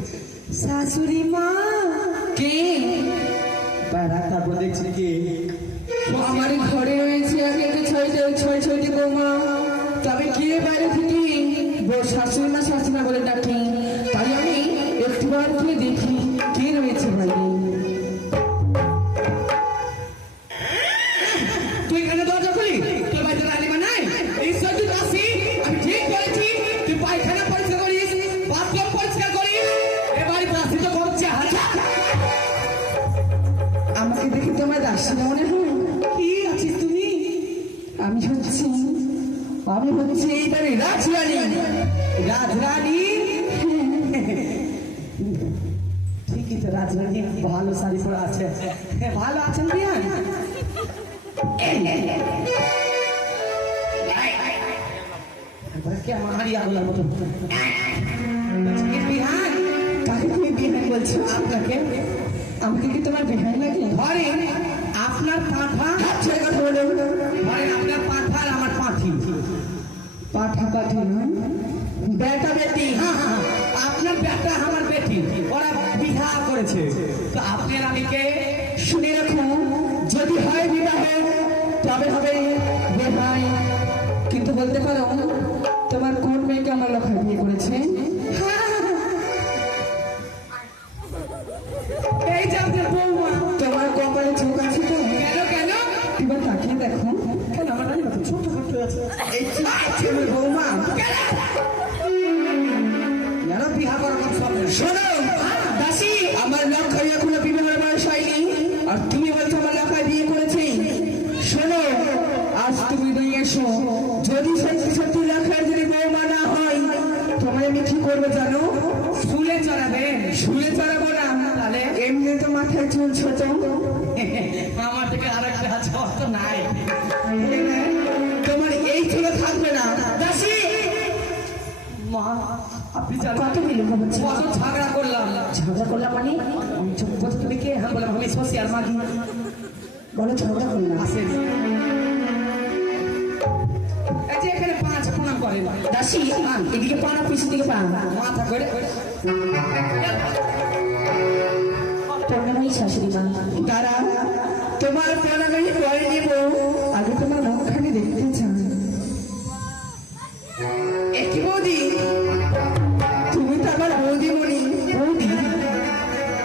শাশুড়ি মা। কে? বেড়া, তারপর দেখছি কি আমার ঘরে রয়েছে একে ছয় ছয়টি বৌমা, তবে কে বাইরে থেকে শাশুড়ি মা বলে ডাকি, তাই আমি একটিবার গিয়ে দেখি কে রয়েছে বাইরে। তুই এখানে দরজা খুলি, তোর বাড়িতে রানীমা নাই? এই সত্যি দাসী, আমি ঠিক বলেছি। তুই পায়খানা পরিষ্কার করিস, বাথরুম পরিষ্কার করিস। এ বাড়ি দাসী তো করছে হারা। আমাকে দেখে তোমার দাসী মনে হয়? কি আছিস তুমি? আমি হচ্ছে এইবারে রাজরানী। রাজরানী? ঠিকই তো, রাজরানী ভালো শাড়ি পরে আছে। ভালো আছেন বিয়ান? কেমন হারিয়ে আগুলার মতো বিহান? কাকে তুমি বিহান বলছো? আপনাকে? আমাকে কি তোমার বিহান লাগে? ধরেন আপনার পাঁঠা, ছেড়ে কথা বলো। ধরেন আপনার পাঁঠা আর আমার পাঁঠি। পাঠা না, বেটা বেটি। হ্যাঁ, হ্যাঁ, আপনার বেটা আমার বেটি, ওরা বিবাহ করেছে। তো আপনার আমি কে? শুনে রাখো, যদি হয় বিবাহ তবে হবে বেহাই। কিন্তু বলতে পারো তোমার কোন মেয়েকে আমার লক্ষ্য বিয়ে করেছে? এই যে আপনার বৌমা। তোমার কপালে চোখ আছে তো? কেন কেন? এবার তাকিয়ে দেখো। কেন আমার রানী মতো ছোট ছোট আছে? এই চোখ আছে আমার বৌমা। কেন বিবাহ করার কথা স্বপ্ন? শোনো দাসী, আমার লক্ষ্য এখনো বিবাহের বয়স হয়নি, আর তুমি বলছো আমার লক্ষ্য বিয়ে করেছে। শোনো, আজ তুমি নিয়ে এসো, যদি সত্যি লক্ষ্যের যদি বৌমা না হয়, তোমায় আমি কি করবো জানো? শুলে চড়াবেন? শুলে চড়াবো না, তাহলে? এমনি তো মাথায় চুল ছোট। আমার থেকে আরেকটা আছে, অত নাই। তোমার এই চুল থাকবে না। দাসী, মা, আপনি জানেন কত বিলম্ব হচ্ছে? কত ঝগড়া করলাম। ঝগড়া করলাম মানে? আমি চুপ করছি, তুমি কে? হ্যাঁ বললাম আমি সোশিয়াল মাগি। বলো ঝগড়া করলাম। আসেন, এই যে এখানে 5 প্রণাম করেন। দাসী, এদিকে পা না পিছন দিকে পা? মাথা করে প্রণামী শাশুড়ি মা। তারা তোমার প্রণামী পরে দিব, আগে তোমার মুখখানি দেখতে চান। একই বৌদি, তুমি তো আমার বৌদি মনি। বৌদি?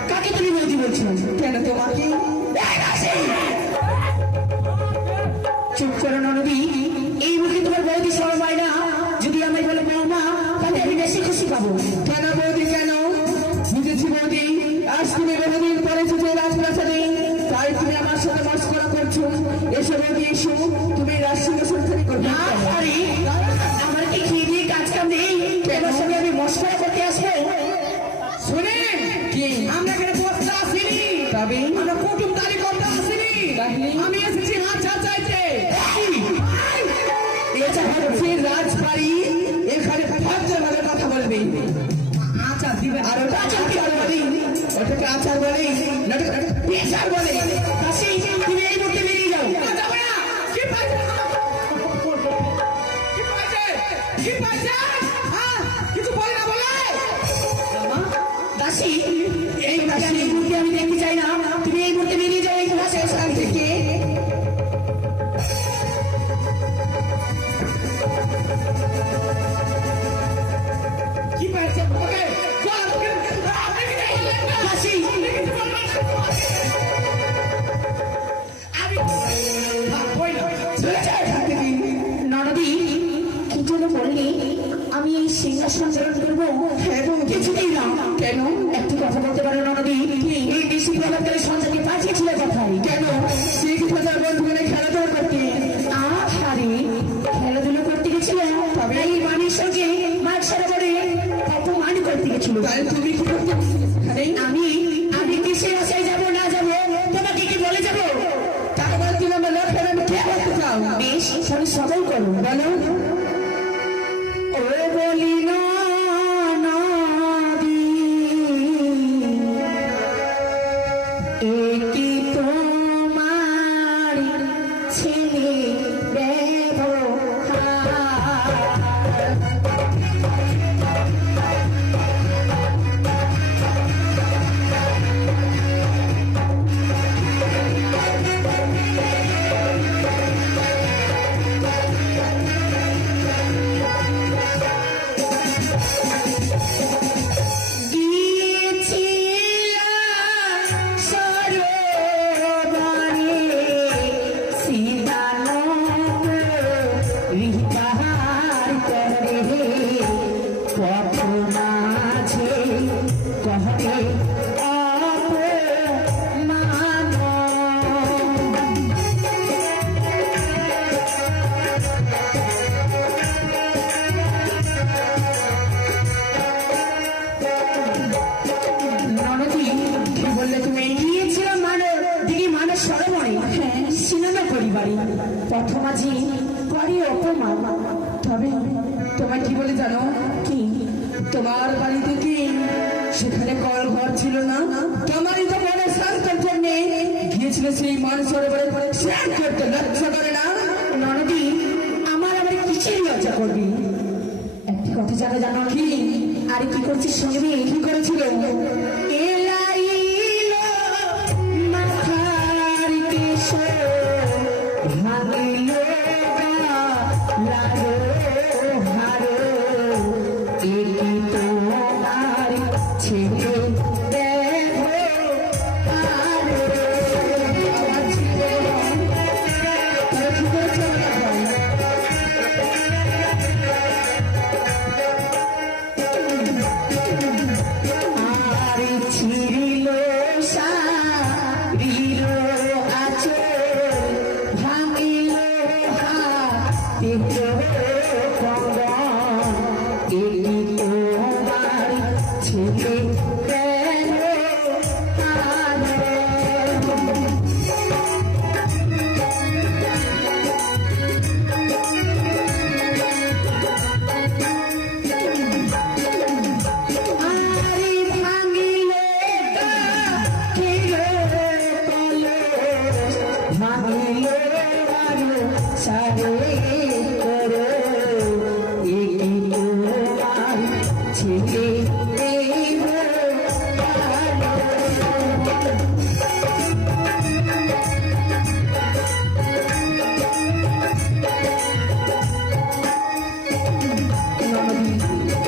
কাকে তুমি বৌদি বলছো? কেন তোমাকে? চুপ করো ননদি, এই মুখে তোমার বৌদি সব হয় না। যদি আমি বলে বৌমা, তাহলে আমি বেশি খুশি পাবো। কেন বৌদি কেন? বুঝেছি বৌদি, আজ তুমি বহুদিন পরে ছুটে রাজপ্রাসাদে, তাই তুমি আমার সাথে মস্করা করছো। এসো বৌদি এসো, তুমি রাজসিংহাসনখানি করবে। আমার কি খেয়ে দিয়ে কাজ কাম নেই? তোমার সঙ্গে আমি মস্করা করতে আসবো? শুনেন কি? আমরা এখানে বসতে আসিনি, তবে আমরা কুটুমদারি করতে আসিনি। তাহলে? আমি এসেছি আচ্ছা চাইতে। এটা হচ্ছে রাজবাড়ি, এখানে ভদ্রভাবে কথা বলবে। আচ্ছা দিবে। আর ওটা আচার কি বলে? ওটাকে আচার বলে না, পেশার বলে। দাসী, তুমি এই মুহূর্তে বেরিয়ে যাও। যাবে না, কি চলে যা এখান থেকে। ননদী কি জন্য বললি আমি এই সিংহাসন ধারণ করবো? কিছুতেই না। কেন? একটি কথা বলতে পারো ননদী, এই বেশি বলাকারে সঞ্জয়কে পাঠিয়েছিল কোথায়? কেন? সে কি তার বন্ধুকে খেলাধুলা করতে? আহারে, খেলাধুলো করতে গেছিল, তবে এই মানের সঙ্গে মাঠ সরোবরে অপমান করতে গেছিল। তাহলে তুমি কি করতে? আমি আমি কিসের আশায় যাবো না যাবো তোমাকে কি বলে যাবো? তার মানে তুমি আমার লক্ষ্যে আমি কে করতে চাও? বেশ, তাহলে সবাই করো, বলো। ওরে বলি না নদী, এ কি তোমার ছেলে ব্যবহার? প্রথমাজি করে অপমান। তবে তোমায় কি বলে জানো? কি? তোমার বাড়িতে কি সেখানে কল ঘর ছিল না? তোমারই তো মনে স্নান করতে নেই, গিয়েছিল সেই মানুষ সরোবরে স্নান করতে, লজ্জা করে না? ননদী, আমার আবার কিসের লজ্জা করবি? একটি কথা জানা জানো কি? আরে কি করছিস শুনবি? কি করেছিল? এলাইলো মাথার কেশর, ভাঙিলো গালার হাড়, এ কি তোমার ছেলে ব্যবহার? আমার ছেলে তারা কি করেছে? আর ছিড়িল শাড়ির আঁচল, ভাঙিল হাতের কঙ্গন, এ কি তোমার ছেলে আরে ভাঙিলে কাঠির কলস, ভাঙিলে আরো সারে করো, এ কি তোমার ছেলে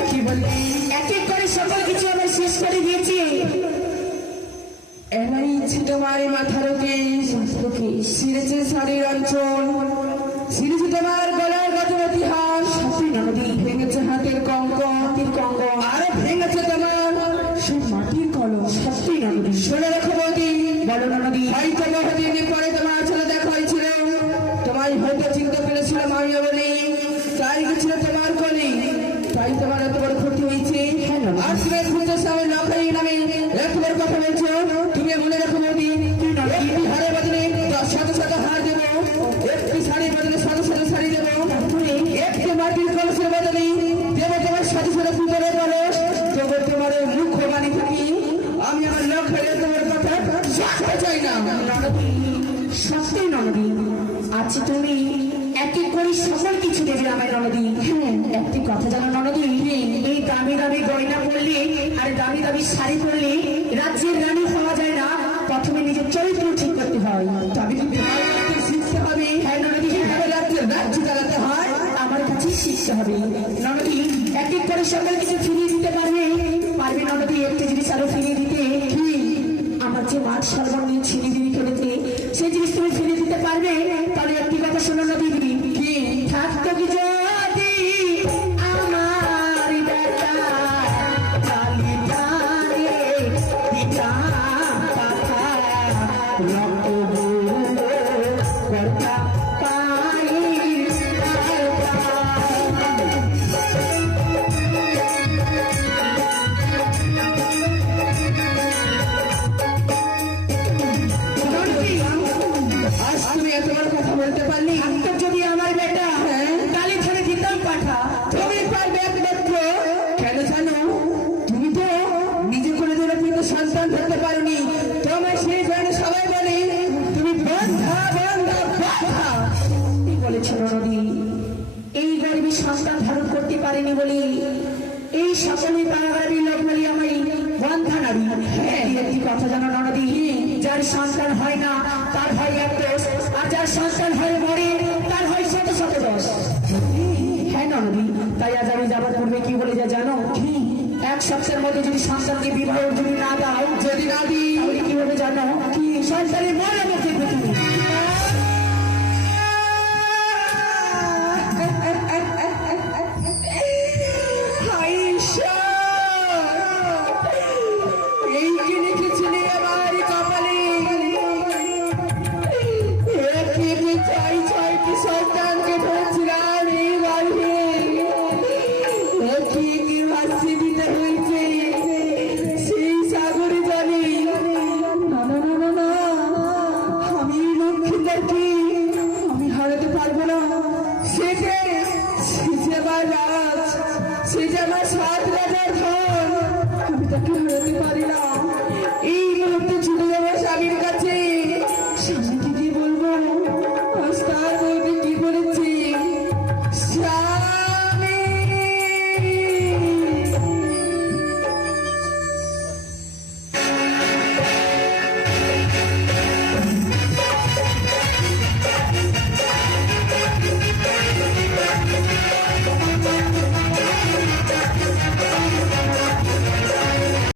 কি বললি? এক এক করে সকল কিছু আমার শেষ করে দিয়েছি। এলাই তোমার মাথার কেশ, সিরেছে শাড়ির অঞ্চল, সিরেছে তোমার গলার গজবতী হাস, নদী ভেঙেছে হাতের কঙ্কন, আর ভেঙেছে তোমার সে মাটির কলম। সত্যি নদী। শুনে রাখো বৌদি, বলো নদী। হয়তো বহুদিন পরে তোমার ছেলে দেখা হয়েছিল, তোমায় হয়তো চিনতে পেরেছিলাম আমি বলি, তাই গেছিল তোমার কলি, তাই তোমার এত বড় ক্ষতি হয়েছে। আর তুমি খুঁজতে সামনে নখাই নামে এত বড় কথা বলছো। তুমি মনে রাখো বৌদি, একটি হারের বদলে 10,000 হার দেবো, একটি শাড়ির বদলে 100 শাড়ি দেবো, একটি মাটির কলসের বদলে দেবো তোমার 100 পুজোর কলস। তবু তোমার এই মুখ্য বাণী থাকি আমি আমার লক্ষ্যের তোমার কথা শুনতে চাই না। সত্যি ননদী, আজ তুমি এক এক করে সকল কিছু দেবে আমার ননদী। হ্যাঁ, একটি কথা জানো ননদী, এই দামি দামি গয়না পরলে আর দামি দামি শাড়ি পরলে রাজ্যের রানী হওয়া যায় না, প্রথমে নিজের চরিত্র ঠিক করতে হয়। তবে কিন্তু শিখতে হবে। হ্যাঁ ননদী, কিভাবে রাজ্য চালাতে হয় আমার কাছে শিখতে হবে। ননদী, এক এক করে সকল কিছু ফিরিয়ে দিতে পারবে? পারবে ননদী, একটি জিনিস আরো ফিরিয়ে দিতে। কি? আমার যে মাঠ সর্বর্ণ ছিনিয়ে দিদি ফেলেছে সেই জিনিস তুমি ফিরিয়ে দিতে পারবে? তাহলে একটি কথা শোনো নদী, বলেছিল নদী, এই গর্বে সন্তান ধারণ করতে পারেনি বলে এই সকলে পাড়াগাড়ি লোক বলি আমায় বন্ধানারি। একটি কথা জানো নদী, যার সন্তান হয় না তার হয় এক দোষ, আর যার সন্তান হয় মরে তার হয় শত শত দোষ। হ্যাঁ নদী, তাই আজ আমি যাবার পূর্বে কি বলে যা জানো, এক সপ্তাহের মধ্যে যদি সন্তানকে বিবাহ যদি না দাও, যদি না দিই, তাহলে কি হবে জানো, কি সন্তানের মরে মুখে তুমি। এই কি লিখেছিলে আমার কপালে? একটি ছয়টি সন্তানকে ধরেছিলাম এই গর্ভে, একটি ভাসি দিতে হয়েছে সেই সাগরে জলে। না না না না না, আমি লক্ষ্মীদেরকে আমি হারাতে পারবো না। সে যে আমার রাজ, সে যে আমার সাত রাজার ধন, আমি তাকে হারাতে পারি না।